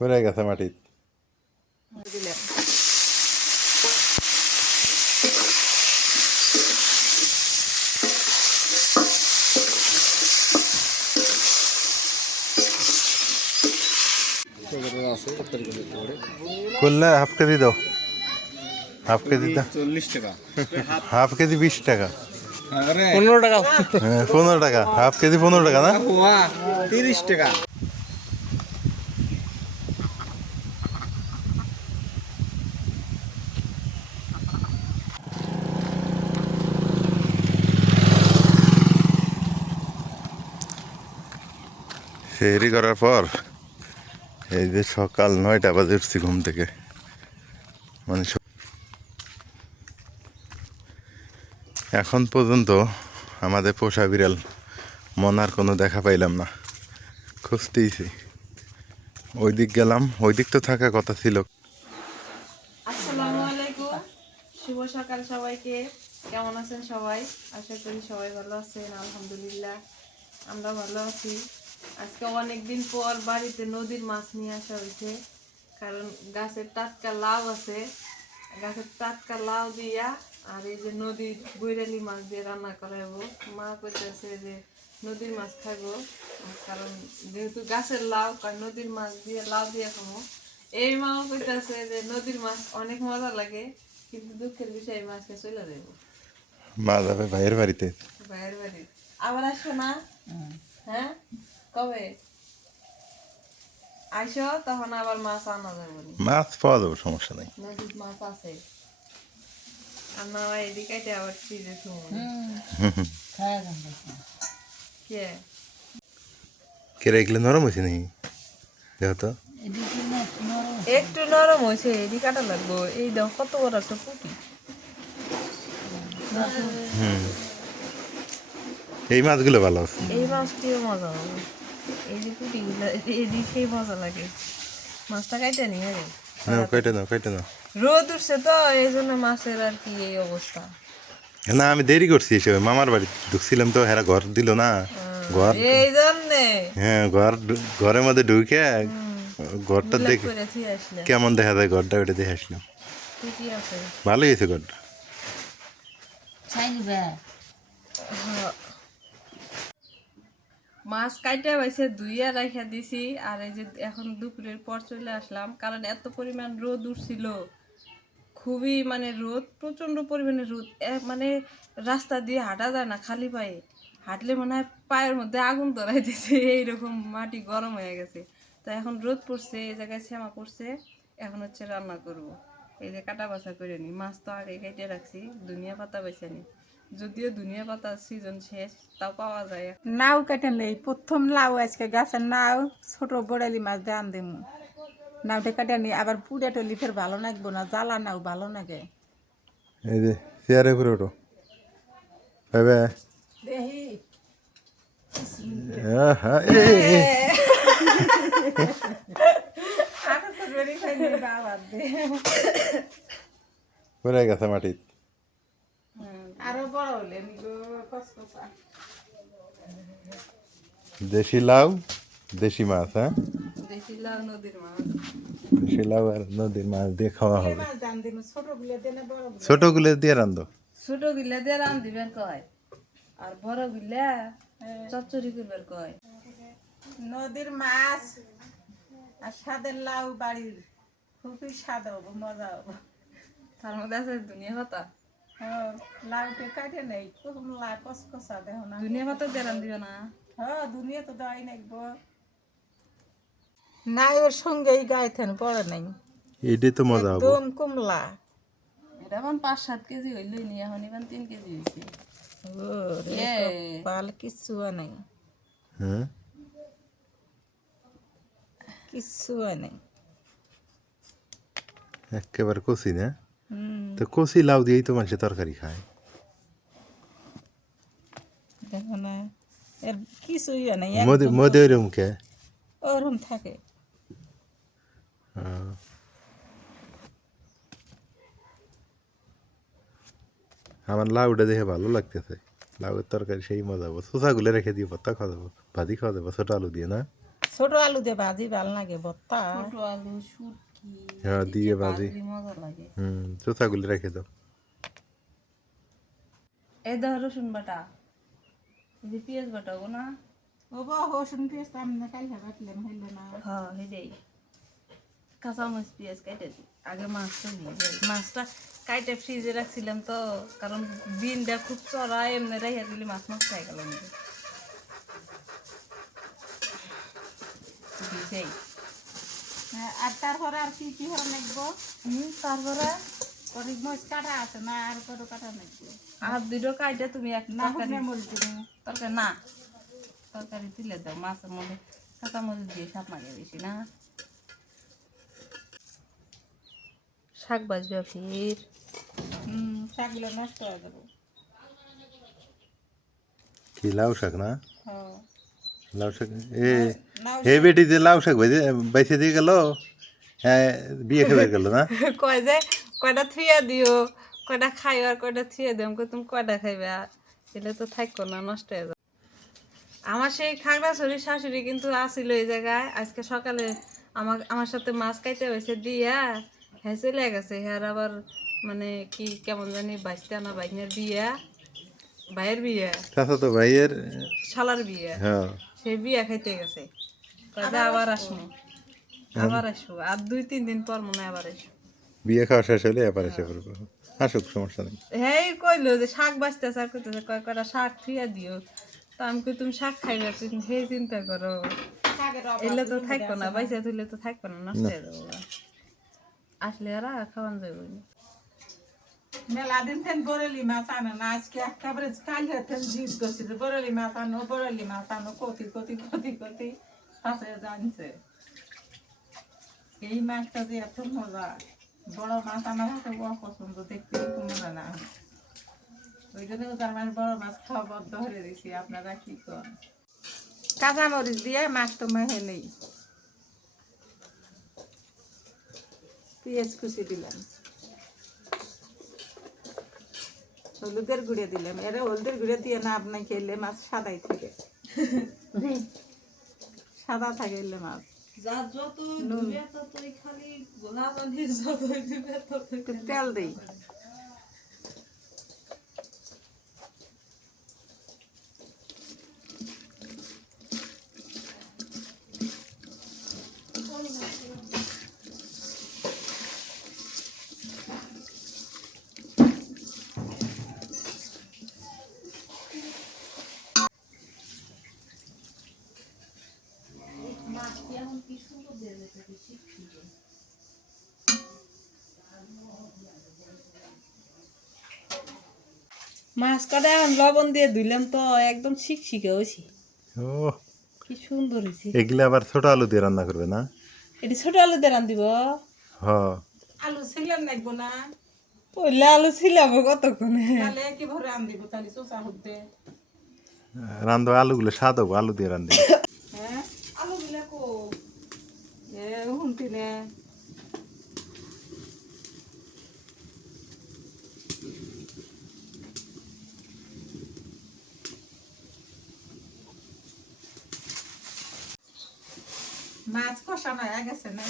পড়ে গেছে মাটিত। করলে হাফ কেজি দাও, হাফ কেজি দাও 40 টাকা, হাফ কেজি 20 টাকা, 15 টাকা, হ্যাঁ 15 টাকা, হাফ কেজি 15 টাকা না? 30 টাকা। সেহরি করার পর এই যে সকাল 9টা বাজে উঠছি ঘুম থেকে, মানে এখন পর্যন্ত আমাদের পোষা বিড়াল মনার কোনো দেখা পাইলাম না, খুঁজতেইছি। ওই দিক গেলাম, ওই দিক তো থাকার কথা ছিল। আসসালামু আলাইকুম, শুভ সকাল সবাইকে। কেমন আছেন সবাই? আশা করি সবাই ভালো আছেন। আলহামদুলিল্লাহ আমরা ভালো আছি। আজকে অনেকদিন পর বাড়িতে নদীর মাছ নিয়ে আসা হয়েছে, কারণ গাছের টাটকা লাউ আছে, গাছের টাটকা লাউ দিয়া আর এই যে নদীর বৈরালি মাছ দিয়ে রান্না করাবো। মা কইতেছে যে নদীর মাছ খাইবো, কারণ যেহেতু গাছের লাউ আর নদীর মাছ দিয়ে লাউ দিয়ে খাবো। এই মাও কইতেছে যে নদীর মাছ অনেক মজা লাগে, কিন্তু দুঃখের বিষয় এই মাছকে চলে যাবো মা যাবে ভাইয়ের বাড়িতে। ভাইয়ের বাড়ি। আবার আসো না? হ্যাঁ, কবে আইসো তখন আবার মাছ আনা যাবে না। মাছ পাওয়া যাবে, সমস্যা নাই। নদীর মাছ আছে, আর না হয় এদিকে আবার ফ্রিজে থুমো। কে কেরে এগুলো নরম হয়েছে নাকি? দেখো তো। একটু নরম হয়েছে, এদিকে কাটা লাগবো। এই দেখো কত বড় একটা পুঁটি। এই মাছগুলো ভালো আছে। এই মাছটিও মজা হবে, এই যে পুঁটিগুলো এদিকেই মজা লাগে। মাছটা কাইটে নিয়ে রে, নাও কেটে নাও, কেটে নাও। রোদ উঠছে তো এই জন্য মাছের আর কি এই অবস্থা। না আমি দেরি করছি, এসে মামার বাড়ি ঢুকছিলাম তো, হেরা ঘর দিল না, ঘর, এই জন্যে হ্যাঁ ঘরের মধ্যে ঢুকে ঘরটা দেখে করে থুই আসলে কেমন দেখা যায় ঘরটা, ওটা দেখে আসলাম। ঠিকই আছে। ভালোই হয়েছে ঘরটা। মাছ কাইটা হয়েছে, ধুইয়া রাখা দিছি। আর এই যে এখন দুপুরের পর চলে আসলাম, কারণ এত পরিমাণ রোদ উঠছিল, খুবই মানে রোদ, প্রচন্ড পরিমাণে রোদ। মানে রাস্তা দিয়ে হাঁটা যায় না, খালি পায়ে হাঁটলে মনে হয় পায়ের মধ্যে আগুন ধরাই দিছে, এইরকম মাটি গরম হয়ে গেছে। তো এখন রোদ পড়ছে, এই জায়গায় শ্যামা পড়ছে, এখন হচ্ছে রান্না করব। এই যে কাটা বাছা করে নি, মাছ তো আগে কেটে রাখছি, ধনিয়া পাতা বেছে নি, যদিও ধনিয়া পাতার সিজন শেষ, তাও পাওয়া যায়। নাও কেটে নেই, প্রথম লাউ আজকে গাছের নাও, ছোট বড়ালি মাছ দিয়ে আন দিমু। নাওটা কেটে নি, আবার পুড়ে টলি ফের ভালো লাগবো না, জ্বালা নাও ভালো লাগে। এই যে চেয়ারে ঘুরে ওঠো ভাবে। দেহি পড়ে গেছে মাটিত। আরো বড় হলে নিগো কসকসা। দেশি লাউ, দেশি মাছ, হ্যাঁ দেশি লাউ, নদীর মাছ। দেশি লাউ আর নদীর মাছ দিয়ে খাওয়া হবে। মাছ দান দিন, ছোট গুলো দেনে বড় গুলো। ছোটগুলো দিয়ে রান্ধো। ছোট গিলা দিয়ে রান দিবেন কয়, আর বড় গিলা চচ্চড়ি করবেন কয়। নদীর মাছ আর স্বাদের লাউ বাড়ির, খুবই স্বাদ হবো, মজা হবো। তার মধ্যে আছে ধনিয়া পাতা। হ্যাঁ, লাউটা কাটে নেই, খুব লা কসকসা দেহ না। ধনিয়া পাতা দিয়ে রান দিবে না? হ্যাঁ, দুনিয়া তো দেওয়াই নাকবো। নাই ওর সঙ্গেই গাইতেন পড়ে নাই, এটাই তো মজা হবে। একদম কমলা। এটা এখন 5-7 কেজি হইলে নি, এখন এখন 3 কেজি হয়েছে। পাল কিচ্ছু নাই, হ্যাঁ কিচ্ছু নাই। একেবারে কচি না, তো কচি লাউ দিয়েই তো মানুষের তরকারি খায়। দেখো না, এর কিছুই নাই, মধ্যে মধ্যে ওইরকম কে ওরম থাকে। আমার লাউটা দেখে ভালো লাগতেছে। লাউয়ের তরকারি সেই মজা হবো। শোষাগুলো রেখে দিয়ে ভর্তা খাওয়া যাবো, ভাজি খাওয়া যাবো ছোট আলু দিয়ে না। ছোট আলু দিয়ে ভাজি ভাল লাগে ভর্তা। ছোট আলু শুটকি হ্যাঁ দিয়ে ভাজি। মজা লাগে। শোষাগুলো রেখে দাও। এই দাও রসুন বাটা, এই যে পেঁয়াজ বাটা গো না। ও বা রসুন পেঁয়াজ আমি কাল বাটলাম হইল না। হ্যাঁ হেডেই কাঁচামরিচ পেঁয়াজ কেটে দিই। আগে মাছটা দিয়ে যাই, মাছটা কাইটে ফ্রিজে রাখছিলাম তো, কারণ বিনটা খুব চড়া, এমনি রেখে দিলে মাছ নষ্ট হয়ে গেল। দিই আর তারপরে আর কি কি হওয়া লাগবো? তারপরে অনেক মরিচ কাটা আছে না, আর কত কাটা লাগবে? আর দুটো কাইটে তুমি এক না তরকারি হুকমে মরিচ দিবো। তরকারি না তরকারি তুলে দাও, মাছের মধ্যে কাঁচামরিচ দিয়ে সাপ লাগে বেশি না। শাক বাজবে ফির। শাকগুলো নষ্ট হয়ে যাবে। কি লাউ শাক না? হ্যাঁ লাউ শাক হে বেটি যে লাউ শাক বাইসে দিয়ে গেল, হ্যাঁ বিয়ে খেয়ে গেল না। কয় যে কয়টা থুইয়া দিও, কয়টা খাইও আর কয়টা থুইয়া দিও। তুমি কয়টা খাইবে, এলে তো থাকো না, নষ্ট হয়ে যাবে। আমার সেই খাগড়াছড়ির শাশুড়ি কিন্তু আসিল এই জায়গায় আজকে সকালে, আমার সাথে মাছ খাইতে হয়েছে দিয়া, হ্যাঁ চলে গেছে। হ্যাঁ আবার মানে কি কেমন জানি বাইশটা না বাইনের বিয়া, ভাইয়ের বিয়া, চাচা তো ভাইয়ের। শালার বিয়া, হ্যাঁ সেই বিয়া খাইতে গেছে। কয়টা আবার আসবো, আবার আসবো, আর 2-3 দিন পর মনে হয় আবার আসবো। বিয়ে খাওয়া শেষ হলে এবার এসে পড়বো। আসুক, সমস্যা নেই। হ্যাঁ কইলো যে শাক বাঁচতেছে, আর কইতেছে কয় কয়টা শাক থুইয়া দিও। তো আমি কই তুমি শাক খাইবে, তুমি হে চিন্তা করো, এলে তো থাকবো না, বাইসা তুলে তো থাকবো না, নষ্ট হয়ে যাবো। আসলে আর খাওয়ান যাবো না। মেলা দিন তেন বরেলি মাছ আনে না, আজকে একেবারে কাল হেতেন জিদ করছি যে বরেলি মাছ আনো, বরেলি মাছ আনো, কতি কতি কতি কতি কাছে জানছে। এই মাছটা যে এত মজা, বড় মাছ আমার হাতে বড় পছন্দ, দেখতে মজা না। ওই জন্য তার মানে বড় মাছ খাওয়া বদ্ধ হয়ে দিছি। আপনারা কি করেন? কাঁচামরিচ দিয়ে মাছ তো মেহে নেই, পেঁয়াজ কুচি দিলাম, হলুদের গুঁড়ে দিলাম। এরে হলুদের গুঁড়ে দিয়ে না আপনার খেলে মাছ সাদাই থাকে, সাদা থাকে এলে মাছ। একটু তেল দিই, মাছ কটা লবণ দিয়ে ধুইলাম তো একদম শিকশিকে হয়েছি, ও কি সুন্দর হয়েছে। এগুলো আবার ছোট আলু দিয়ে রান্না করবে না? এটি ছোট আলু দিয়ে রান্ধিব। হ্যাঁ আলু ছিলেন লাগবো না, ওইলে আলু ছিলাম কতক্ষণে। তাহলে কি ভরে আন দিব, তাহলে চোষা হতে। রান্ধো আলুগুলো স্বাদ হবো, আলু দিয়ে রান্ধি। হ্যাঁ আলু গুলা কো এ হুনতি নে মাছ কষানো হয়ে গেছে না?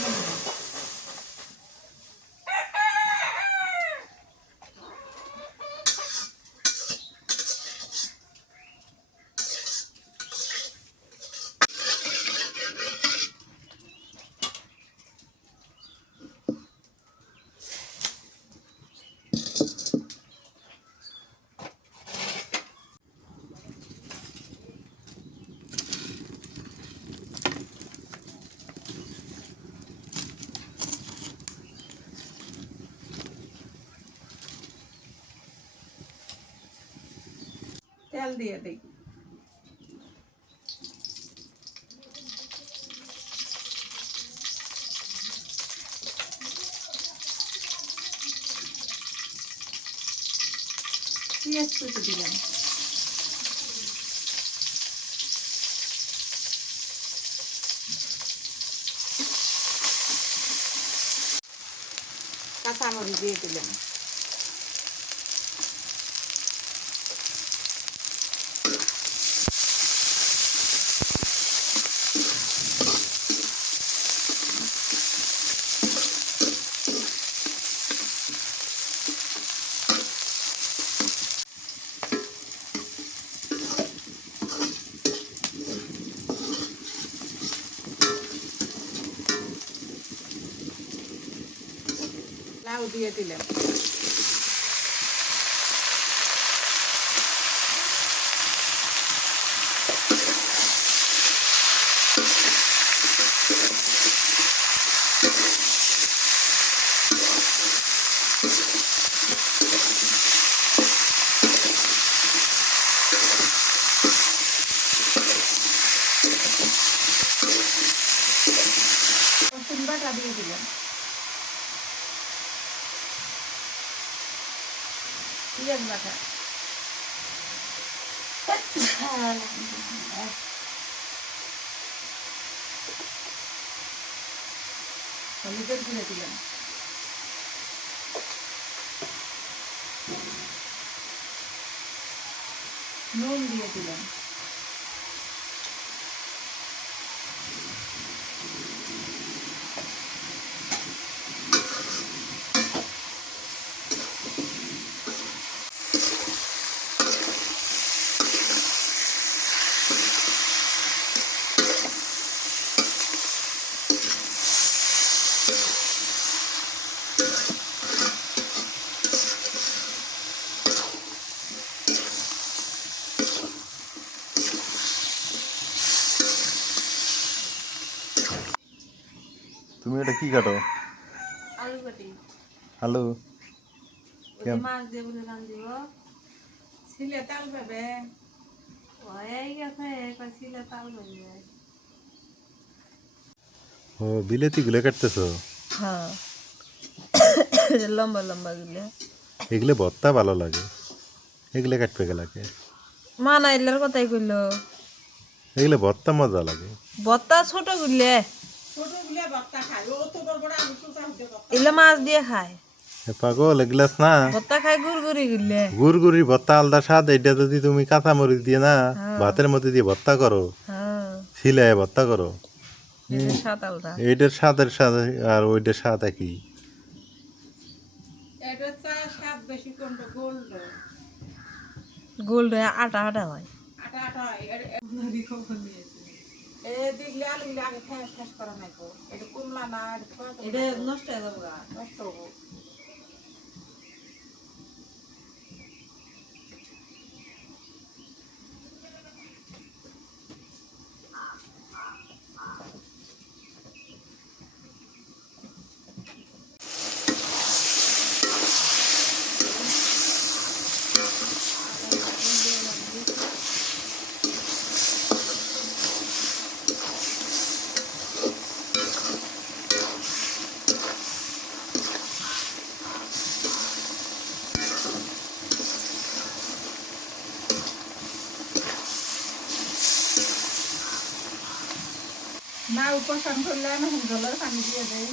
তেল দিয়ে দিই, পেঁয়াজ কুচি দিলাম, কাঁচামরিচ দিয়ে দিলাম, লাউ দিয়ে দিলাম। রসুন বাটা দিয়ে দিলাম, পেঁয়াজ বাটা, হলুদের গুঁড়ো দিলাম, নুন দিয়ে দিলাম, তুমি এটা কি কাটো? আলু কাটি আলু ওই যে মাছ দিয়ে বলে রান দিব ছিলে তাল পাবে। হয়ে গেছে কই ছিলে তাল ভাবে ও বিলেতি গুলো কাটতেছো? হ্যাঁ লম্বা লম্বা গুলো এগুলো ভর্তা ভালো লাগে, এগুলো কাটবে গেলাকে। মা না এলার কথাই কইলো এগুলো ভর্তা মজা লাগে। বত্তা ছোট গুলে ছোটগুলো ভর্তা খায়, ও তো বড় বড় আলু চোষা হচ্ছে ভর্তা। এগুলো মাছ দিয়ে খায়, এ পাগল, এগুলাস না বত্তা খায় গুড়গুড়ি গুলে গুড়গুড়ি ভর্তা আলাদা স্বাদ। এটা যদি তুমি কাঁচা মরিচ দিয়ে না ভাতের মধ্যে দিয়ে ভর্তা করো, হ্যাঁ ছিলায় ভর্তা করো, এটা সাত আলদা এইটার স্বাদের সাথে আর ওইটার স্বাদ একই। এটা চা স্বাদ বেশি কোনটা গোল্ড, গোল্ড আটা আটা হয় আটা আটা হয়। খবর নিয়েছি এ দেখলে আলুগুলো আগে শেষ শেষ করা নাই গো। এটা কুমলা না, এটা নষ্ট হয়ে যাবে গা। নষ্ট হবো। না উপসান করলে আমি জলের পানি দিয়ে দেই।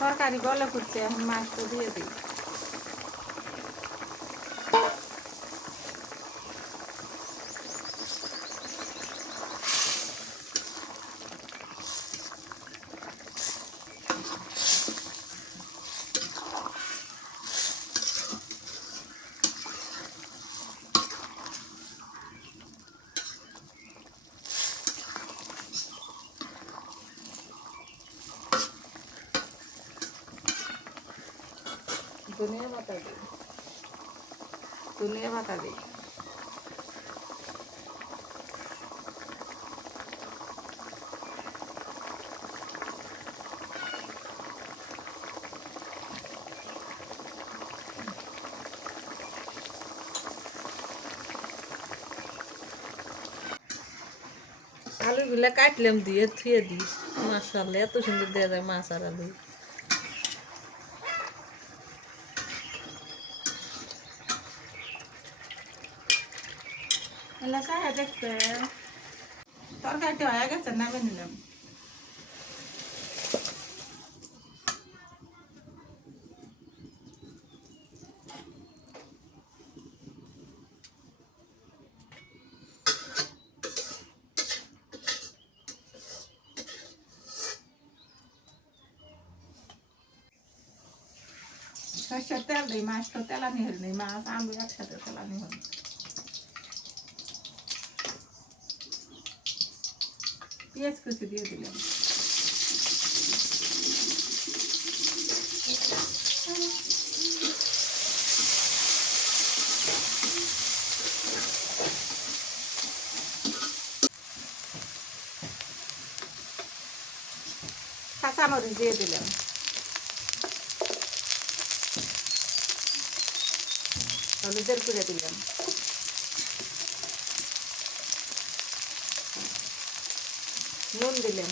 তরকারি গলে করছে, এখন মাছটা দিয়ে দিই। ধনিয়া পাতা দিই, ধনিয়া পাতা দিই, আলুগুলা কাটলাম দিয়ে থুয়ে দিই। মাশাআল্লাহ এত সুন্দর দেয়া যায় মাছ আর আলু। এলা চাহে দেখতে তরকারিটা হয়ে গেছে, নামে নিলাম। সর্ষের তেল দিই, মাছ তো তেলানি হয়নি, মাছ আলু একসাথে তেলানি হয়নি। পেঁয়াজ কুচি দিয়ে দিলাম। কাঁচামরিচ দিয়ে দিলাম। হলুদের গুঁড়ো দিলাম। নুন দিলাম।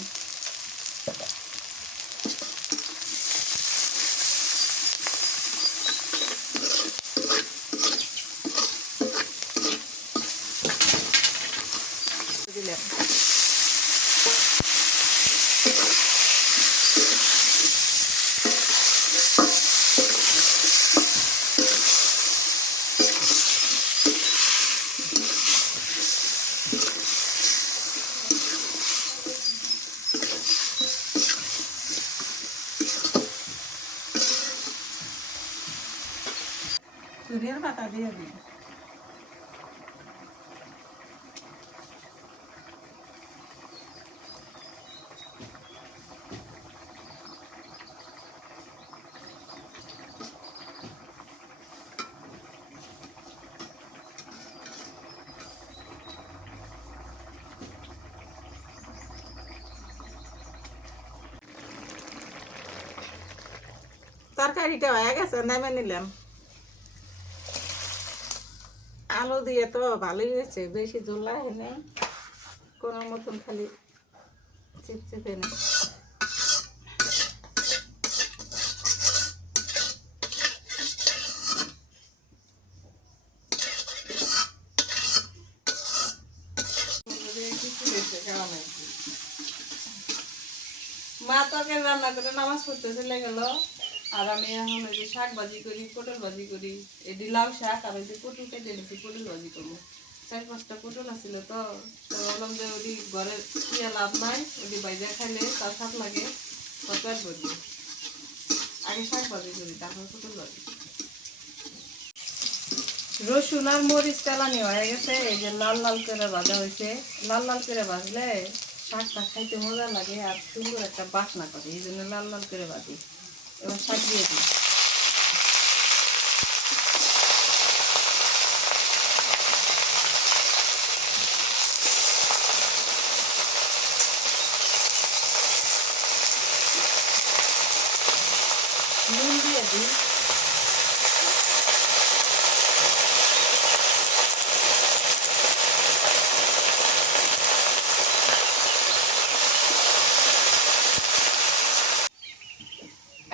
দিলাম। ধনিয়ার পাতা দিয়ে দিই। তরকারিটা হয়ে গেছে, নেমে নিলাম। আলু দিয়ে তো ভালোই হয়েছে, বেশি ঝোলা হয়নি, কোনো মতন খালি চিপচিপে নেই। মা তরকারি রান্না করে নামাজ পড়তে চলে গেল, আর আমি এখন ওই যে শাক ভাজি করি, পটল ভাজি করি। এটি লাউ শাক আর ওই যে পটল কেটে এনেছি, পটল ভাজি করবো। 4-5টা পটল আছিল, তো বললাম যে ওটি ঘরে ইয়ে লাভ নাই, ওটি বাইরে খাইলে তার স্বাদ লাগে, পেট ভরবে। আগে শাক ভাজি করি, তারপর পটল ভাজি। রসুন আর মরিচ তেলানি হয়ে গেছে, এই যে লাল লাল করে ভাজা হয়েছে। লাল লাল করে ভাজলে শাকটা খাইতে মজা লাগে আর সুন্দর একটা বাসনা করে, এই জন্য লাল লাল করে ভাজি। এবার শাক দিয়ে দিই। নুন দিয়ে দিই।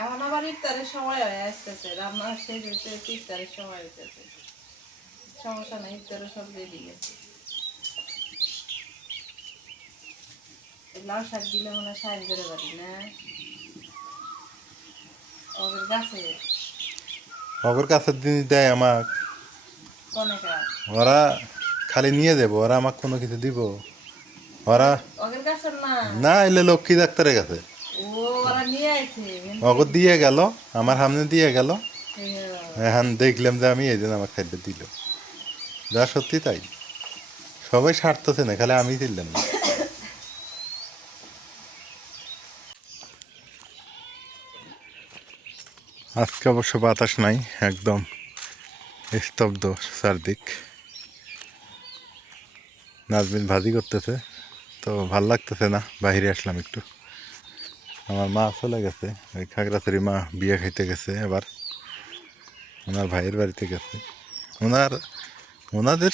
এখন আবার ইফতারের সময় হয়ে আসতেছে, রান্না শেষ হইতে ইফতারের সময় হইতেছে। সমস্যা নাই, ইফতারের সব রেডি গেছে। লাউ শাক দিলে মনে হয় সাইন করে পারি না, ওদের গাছে অগর কাছের জিনিস দেয় আমাক, কনেকা ওরা খালি নিয়ে দেবো, ওরা আমাকে কোনো কিছু দিব? ওরা ওদের গাছের না, না এলে লক্ষ্মী ডাক্তারের কাছে ও ওরা নিয়ে আইছে। অগর দিয়ে গেল, আমার সামনে দিয়ে গেল। হ্যাঁ। এখন দেখলাম যে আমি এই জন্য আমার খাদ্য দিল, যা সত্যি তাই। সবাই সারতেছে না, খালি আমি দিলাম না। আজকে অবশ্য বাতাস নাই, একদম স্তব্ধ চারদিক। নাজমিন ভাজি করতেছে, তো ভাল লাগতেছে না, বাহিরে আসলাম একটু। আমার মা চলে গেছে, ওই খাগড়াছড়ি মা বিয়ে খাইতে গেছে, এবার ওনার ভাইয়ের বাড়িতে গেছে। ওনাদের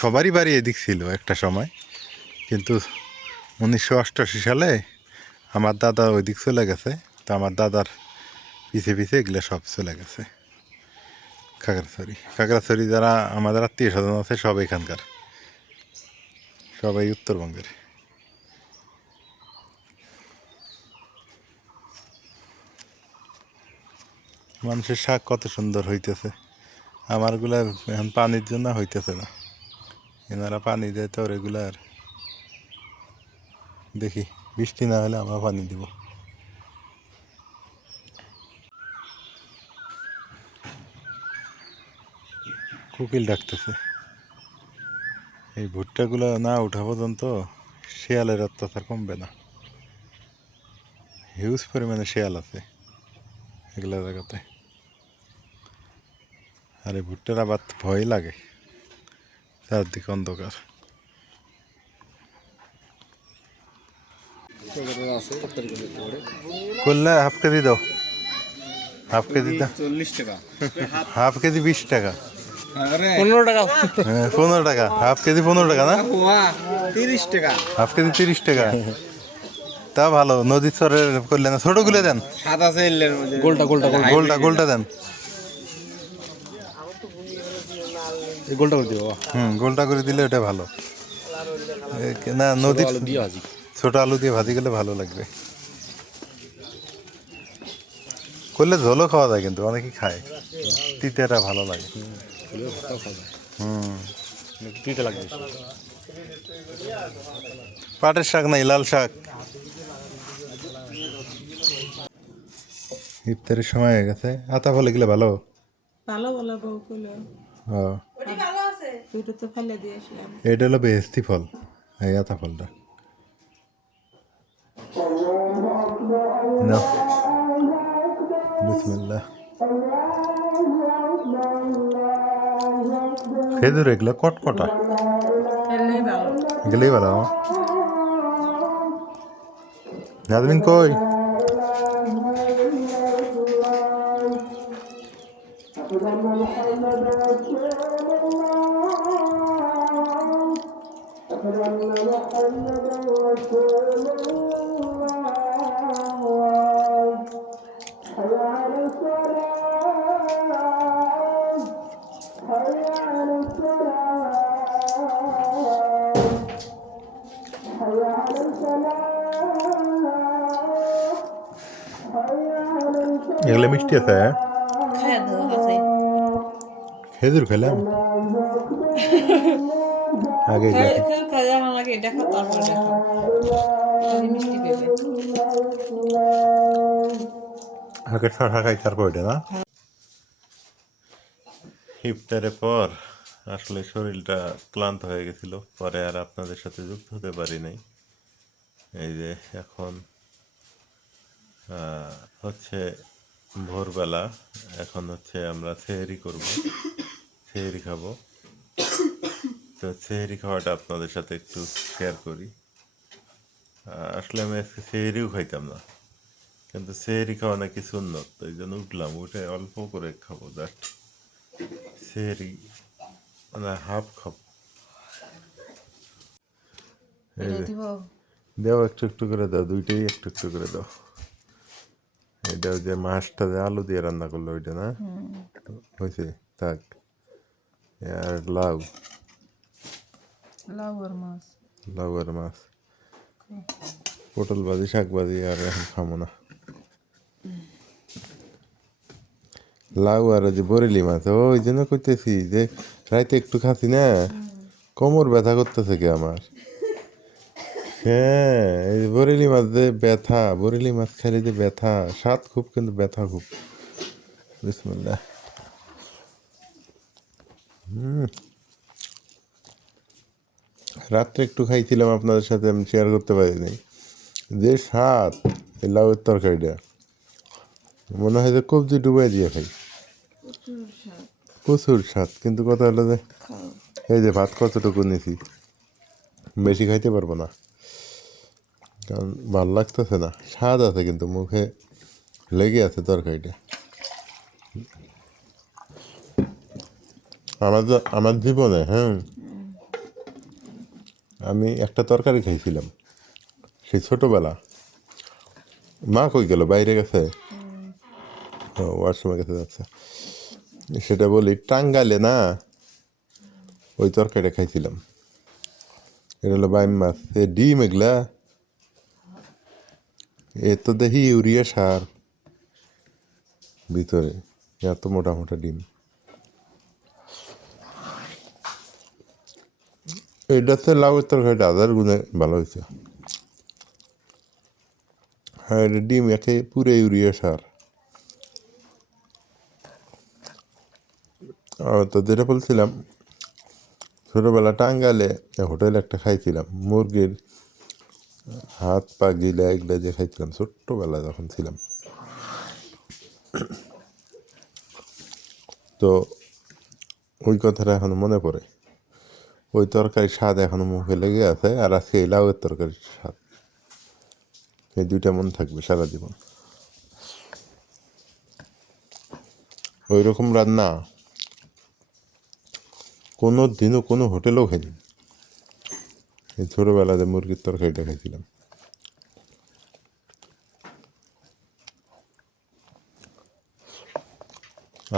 সবারই বাড়ি এদিক ছিল একটা সময়, কিন্তু 1988 সালে আমার দাদা ওই দিক চলে গেছে, তো আমার দাদার পিছে পিছে এগুলো সব চলে গেছে খাগড়াছড়ি যারা আমাদের আত্মীয় স্বজন আছে সব এখানকার, সবাই উত্তরবঙ্গের। মানুষের শাক কত সুন্দর হইতেছে, আমারগুলা এখন পানির জন্য হইতেছে না। এনারা পানি দেয় তো রেগুলার, দেখি বৃষ্টি না হলে আমরা পানি দিব। কোকিল ডাকতেছে। এই ভুট্টাগুলো না ওঠা পর্যন্ত শেয়ালের অত্যাচার কমবে না। হিউজ পরিমাণে শেয়াল আছে এগুলা জায়গাতে। আর এই ভুট্টার আবার ভয় লাগে, চারদিকে অন্ধকার। করলে হাফ কেজি দাও, হাফ কেজি দাও। 40 টাকা। হাফ কেজি 20 টাকা। 15 টাকা। হ্যাঁ 15 টাকা, হাফ কেজি 15 টাকা না? পোয়া 30 টাকা। হাফ কেজি 30 টাকা। তা ভালো, নদীর চরের করলে না, ছোটগুলো দেন। সাদা সেলের মধ্যে গোলটা গোলটা দেন। গোলটা করে দিও। গোলটা করে দিলে ওটা ভালো। না নদীর ছোট আলু দিয়ে ভাজি গেলে ভালো লাগবে। করলে ঝোলও খাওয়া যায়, কিন্তু অনেকেই খায়, তিতেটা ভালো লাগে। তিতে লাগবে। পাটের শাক নাই, লাল শাক। ইফতারের সময় হয়ে গেছে, আতা ফলে গেলে ভালো। ভালো বলে বউ কইলো হ্যাঁ, দুটো তো ফেলে দিয়ে আসলাম। এটা হলো বেহেস্তি ফল, এই আতা ফলটা। নাও, বিসমিল্লাহ। খেজুর এগুলো কটকটা, ফেললেই ভালো। গেলেই ভালো। নাজমিন কই? এগুলো মিষ্টি আছে, হ্যাঁ? খায় দাও আছে। খেজুর খেলাম আগে। খায় আমাকে এটা খাও, তারপর এটা খাও, মিষ্টি পেবে। আগে শশা খাই, তারপর এটা না। ইফতারের পর আসলে শরীরটা ক্লান্ত হয়ে গেছিল, পরে আর আপনাদের সাথে যুক্ত হতে পারি নাই। এই যে এখন হচ্ছে ভোরবেলা, এখন হচ্ছে আমরা সেহরি করব, সেহরি খাবো। তো সেহরি খাওয়াটা আপনাদের সাথে একটু শেয়ার করি। আসলে আমি আজকে সেহরিও খাইতাম না, কিন্তু সেহরি খাওয়া নাকি সুন্নত, তো এই জন্য উঠলাম, উঠে অল্প করে খাবো, জাস্ট সেহরি মানে হাফ খাবো। এই যে দাও, একটু একটু করে দাও, দুইটাই একটু একটু করে দাও। এটা যে মাছটা যে আলু দিয়ে রান্না করলো ওইটা না, হয়েছে থাক। আর লাউ, লাউয়ের মাছ, লাউয়ের মাছ, পটল ভাজি, শাক ভাজি আর এখন খাবো না। লাউ আর যে বরেলি মাছ, ওই জন্য করতেছি যে রাইতে একটু খাচ্ছি না, কোমর ব্যথা করতেছে কি আমার। হ্যাঁ, এই বরেলি মাছ যে ব্যথা, বরেলি মাছ খাইলে যে ব্যথা, স্বাদ খুব কিন্তু ব্যথা খুব। বিসমিল্লাহ। রাত্রে একটু খাইছিলাম, আপনাদের সাথে আমি শেয়ার করতে পারিনি, যে স্বাদ এই লাউয়ের তরকারিটা, মনে হয় যে কবজি ডুবাই দিয়ে খাই, প্রচুর স্বাদ। কিন্তু কথা হলো যে এই যে ভাত কতটুকু নিছি, বেশি খাইতে পারবো না, কারণ ভালো লাগতেছে না। স্বাদ আছে কিন্তু মুখে লেগে আছে তরকারিটা। আমার জীবনে, হ্যাঁ, আমি একটা তরকারি খাইছিলাম সেই ছোটবেলা। মা কই গেল, বাইরে গেছে, ওয়াশরুমে গেছে, যাচ্ছে। সেটা বলি, টাঙ্গাইলে না ওই তরকারিটা খাইছিলাম। এটা হলো বাইম মাছ, ডিম এগুলা, এ তো দেখি ইউরিয়া সার ভিতরে, এত মোটা মোটা ডিম। এটাতে লাউয়ের তরকারিটা 1000 গুণে ভালো হয়েছে। হ্যাঁ, এটা ডিম একে পুরো ইউরিয়া সার। তো যেটা বলছিলাম, ছোটোবেলা টাঙ্গাইলে হোটেলে একটা খাইছিলাম মুরগির হাত পা গিলা এগুলা যে খাইছিলাম ছোট্টবেলা যখন ছিলাম। তো ওই কথাটা এখনো মনে পড়ে, ওই তরকারির স্বাদ এখনো মুখে লেগে আছে। আর আজকে এই লাউয়ের তরকারির স্বাদ, এই দুইটা মনে থাকবে সারা জীবন। ওই রকম রান্না কোনো দিনও কোনো হোটেলেও খাইনি। এই ছোটোবেলাতে মুরগির তরকারিটা খাইছিলাম।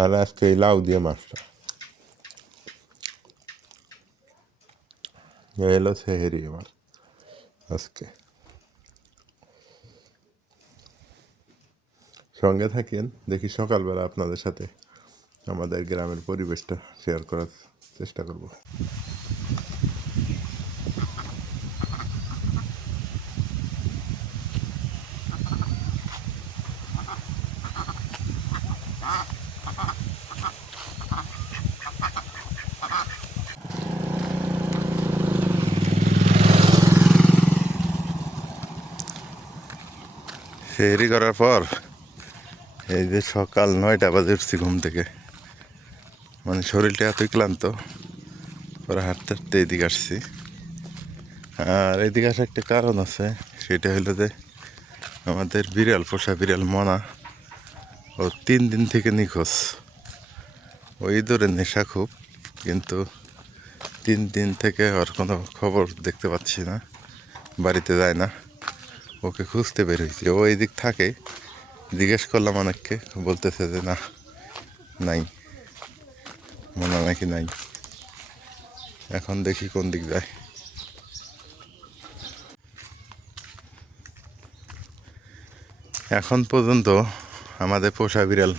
আর আজকে এই লাউ দিয়ে মাছটা এলো সেহেরি আমার আজকে। সঙ্গে থাকেন, দেখি সকালবেলা আপনাদের সাথে আমাদের গ্রামের পরিবেশটা শেয়ার করার চেষ্টা করব। সেহেরি করার পর এই যে সকাল 9টা বাজে উঠছি ঘুম থেকে, মানে শরীরটা এতই ক্লান্ত, পরে হাঁটতে হাঁটতে এদিকে আসছি। আর এদিকে আসার একটা কারণ আছে, সেটা হলো যে আমাদের বিড়াল, পোষা বিড়াল মনা, ও 3 দিন থেকে নিখোঁজ। ওই ইঁদুরের নেশা খুব, কিন্তু 3 দিন থেকে ওর কোনো খবর দেখতে পাচ্ছি না, বাড়িতে যায় না। ওকে খুঁজতে বের হয়েছি, ও এই দিক থাকে। জিজ্ঞেস করলাম অনেককে, বলতেছে যে না, নাই, মনে নাকি নাই। এখন দেখি কোন দিক যায়। এখন পর্যন্ত আমাদের পোষা বিড়াল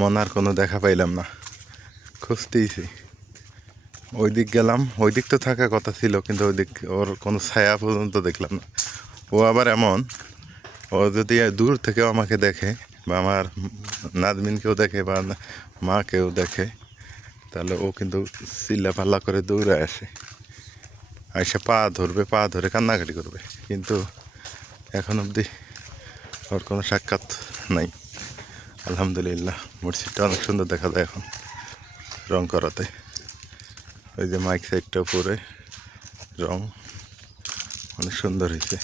মনার কোনো দেখা পাইলাম না, খুঁজতেইছি। ওই দিক গেলাম, ওই দিক তো থাকার কথা ছিল, কিন্তু ওই দিক ওর কোনো ছায়া পর্যন্ত দেখলাম না। ও আবার এমন, ও যদি দূর থেকেও আমাকে দেখে, বা আমার নাজমিনকেও দেখে, বা মাকেও দেখে, তাহলে ও কিন্তু চিল্লা পাল্লা করে দৌড়ে আসে, এসে পা ধরবে, পা ধরে কান্নাকাটি করবে। কিন্তু এখন অবধি ওর কোনো সাক্ষাৎ নাই। আলহামদুলিল্লাহ, মসজিদটা অনেক সুন্দর দেখা যায় এখন রং করাতে। ওই যে মাইক সাইডটা উপরে রং অনেক সুন্দর হয়েছে।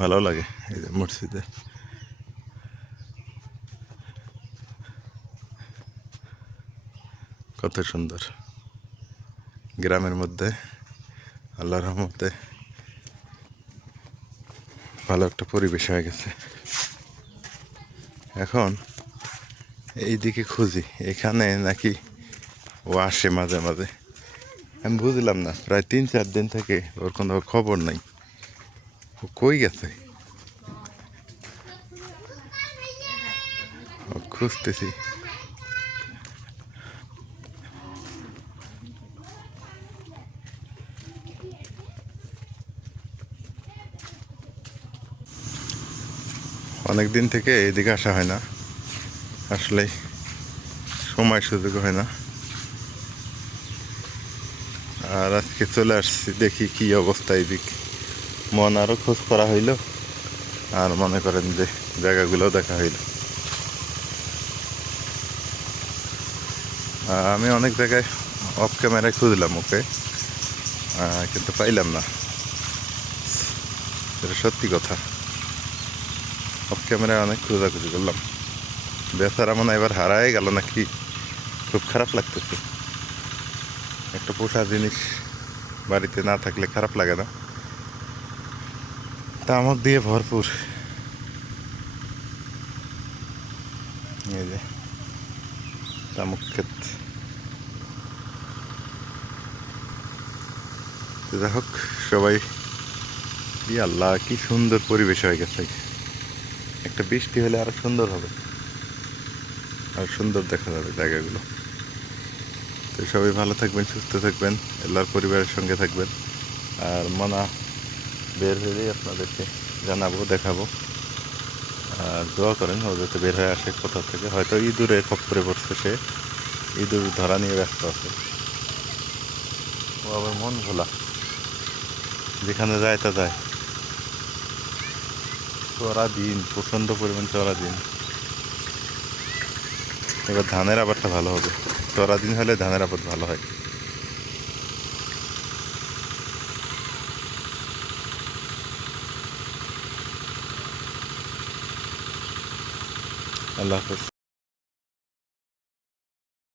ভালো লাগে এই যে মসজিদে। কত সুন্দর গ্রামের মধ্যে, আল্লাহর রহমতে ভালো একটা পরিবেশ হয়ে গেছে। এখন এই দিকে খুঁজি, এখানে নাকি ও আসে মাঝে মাঝে, আমি বুঝলাম না। প্রায় 3-4 দিন থেকে ওর কোনো খবর নাই, ও কই গেছে, ও খুঁজতেছি। অনেক দিন থেকে এদিকে আসা হয় না, আসলে সময় সুযোগ হয় না। আর আজকে চলে আসছি, দেখি কি অবস্থা এদিক। মন আরও খোঁজ করা হইল, আর মনে করেন যে জায়গাগুলোও দেখা হইল। আমি অনেক জায়গায় অফ ক্যামেরায় খুঁজলাম ওকে, কিন্তু পাইলাম না। এটা সত্যি কথা, অফ ক্যামেরায় অনেক খোঁজাখুঁজি করলাম। বেচারা মনে এবার হারাই গেল নাকি, খুব খারাপ লাগতেছে। একটা পোষা জিনিস বাড়িতে না থাকলে খারাপ লাগে না? তামাক দিয়ে ভরপুর। এই যে তামাক ক্ষেত। যাই হোক, সবাই আল্লাহ কি সুন্দর পরিবেশ হয়ে গেছে। একটা বৃষ্টি হলে আরো সুন্দর হবে, আর সুন্দর দেখা যাবে জায়গাগুলো। তো সবাই ভালো থাকবেন, সুস্থ থাকবেন, আল্লাহর পরিবারের সঙ্গে থাকবেন। আর মনা বের হলেই আপনাদেরকে জানাবো, দেখাবো। আর দোয়া করেন ও যাতে বের হয়ে আসে কোথা থেকে, হয়তো ইঁদুরে খপ্পরে পড়ছে, সে ইঁদুর ধরা নিয়ে ব্যস্ত আছে। ও আবার মন ভোলা, যেখানে যায় তা যায়। চড়া দিন, প্রচণ্ড পরিমাণ চড়া দিন। এবার ধানের আবারটা ভালো হবে, চড়া দিন হলে ধানের আবাদ ভালো হয়। আল্লাহ হাফেজ।